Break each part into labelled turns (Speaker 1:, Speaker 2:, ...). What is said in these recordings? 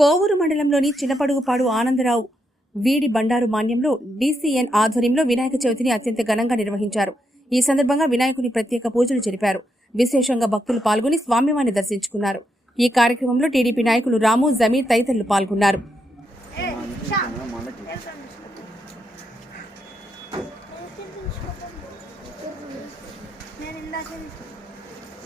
Speaker 1: కోవూరు మండలంలోని చిన్నపడుగుపాడు ఆనందరావు వీడి బండారు మాన్యంలో డీసీఎన్ ఆధ్వర్యంలో వినాయక చవితిని అత్యంత ఘనంగా నిర్వహించారు. ఈ సందర్భంగా వినాయకుని ప్రత్యేక పూజలు జరిపారు. విశేషంగా భక్తులు పాల్గొని స్వామివారిని దర్శించుకున్నారు. ఈ కార్యక్రమంలో టీడీపీ నాయకులు రాము జమీర్ తదితరులు పాల్గొన్నారు.
Speaker 2: నేను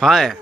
Speaker 3: Hi.